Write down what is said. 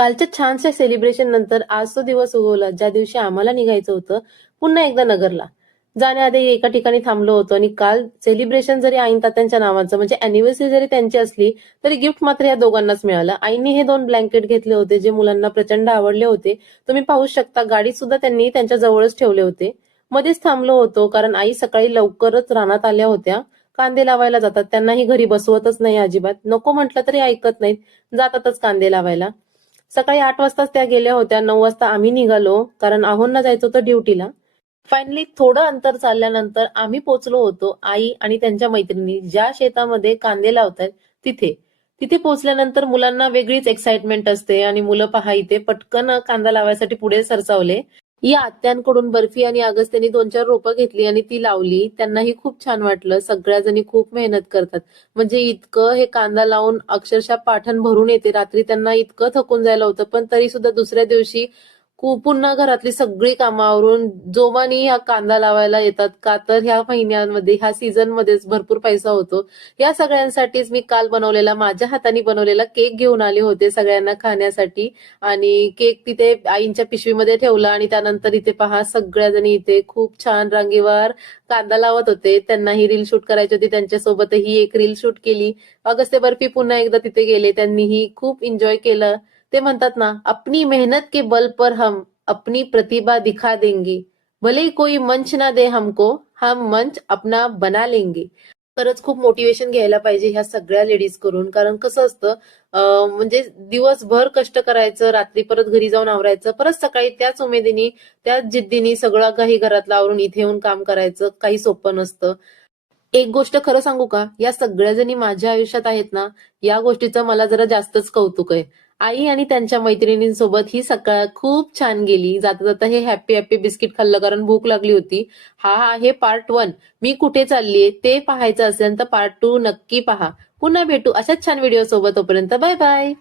कालच्या छानशा सेलिब्रेशन नंतर आज तो दिवस उगवला ज्या दिवशी आम्हाला निघायचं होतं पुन्हा एकदा नगरला. जाण्याआधी एका ठिकाणी थांबलो होतो आणि काल सेलिब्रेशन जरी आईन तात्यांच्या नावाचं म्हणजे अॅनिव्हर्सरी जरी त्यांची असली तरी गिफ्ट मात्र या दोघांनाच मिळालं. आईने हे 2 ब्लँकेट घेतले होते जे मुलांना प्रचंड आवडले होते. तुम्ही पाहू शकता गाडी सुद्धा त्यांनी त्यांच्या जवळच ठेवले होते. मध्येच थांबलो होतो कारण आई सकाळी लवकरच रानात आल्या होत्या. कांदे लावायला जातात, त्यांनाही घरी बसवतच नाही अजिबात. नको म्हटलं तरी ऐकत नाहीत, जातातच कांदे लावायला. सकाळी 8 वाजताच त्या गेल्या होत्या. 9 वाजता आम्ही निघालो कारण आहोंना जायचं होतं ड्युटीला. फायनली थोडं अंतर चालल्यानंतर आम्ही पोहोचलो होतो आई आणि त्यांच्या मैत्रिणी ज्या शेतामध्ये कांदे लावतात तिथे. तिथे पोहोचल्यानंतर मुलांना वेगळीच एक्साइटमेंट असते आणि मुलं पहा इथे पटकन कांदा लावायसाठी पुढे सरसावले. या आत्यांकडून बर्फी आणि अगस्त्यानी 2-4 रोपं घेतली आणि ती लावली. त्यांनाही खूप छान वाटलं. सगळ्या जणी खूप मेहनत करतात. म्हणजे इतकं हे कांदा लावून अक्षरशः पाठण भरून येते. रात्री त्यांना इतकं थकून जायला होतं पण तरी सुद्धा दुसऱ्या दिवशी पुन्हा घरातली सगळी कामं आवरून जोमाने हा कांदा लावायला येतात. का तर ह्या महिन्यांमध्ये ह्या सीझन मध्येच भरपूर पैसा होतो. या सगळ्यांसाठीच मी काल बनवलेला माझ्या हाताने बनवलेला केक घेऊन आले होते सगळ्यांना खाण्यासाठी. आणि केक तिथे आईंच्या पिशवीमध्ये ठेवला आणि त्यानंतर इथे पहा सगळ्याजणी इथे खूप छान रांगेवार कांदा लावत होते. त्यांनाही रील शूट करायची होती, त्यांच्यासोबतही एक रील शूट केली. अगस्त्य बर्फी पुन्हा एकदा तिथे गेले, त्यांनीही खूप एन्जॉय केलं. ते म्हणतात ना, अपनी मेहनत के बल पर हम अपनी प्रतिभा दिखा देंगे, भले ही कोई मंच ना दे हमको, हम मंच अपना बना लेंगे. खरंच खूप मोटिवेशन घ्यायला पाहिजे ह्या सगळ्या लेडीज करून. कारण कसं असतं म्हणजे दिवसभर कष्ट करायचं, रात्री परत घरी जाऊन आवरायचं, परत सकाळी त्याच उमेदीने त्याच जिद्दीने सगळं काही घरातलं आवरून इथे येऊन काम करायचं काही सोपं नसतं. एक गोष्ट खरं सांगू का, या सगळ्या जणी माझ्या आयुष्यात आहेत ना, या गोष्टीचं मला जरा जास्तच कौतुक आहे. आई आणि त्यांच्या मैत्रिणींसोबत ही सकाळ खूप छान गेली. जाता जाता हे हॅपी हॅपी बिस्किट खाल्लं कारण भूक लागली होती. हा आहे पार्ट 1. मी कुठे चाललीये ते पाहायचं असेल तर पार्ट 2 नक्की पहा. पुन्हा भेटू अशाच छान व्हिडिओ सोबत. तोपर्यंत बाय बाय.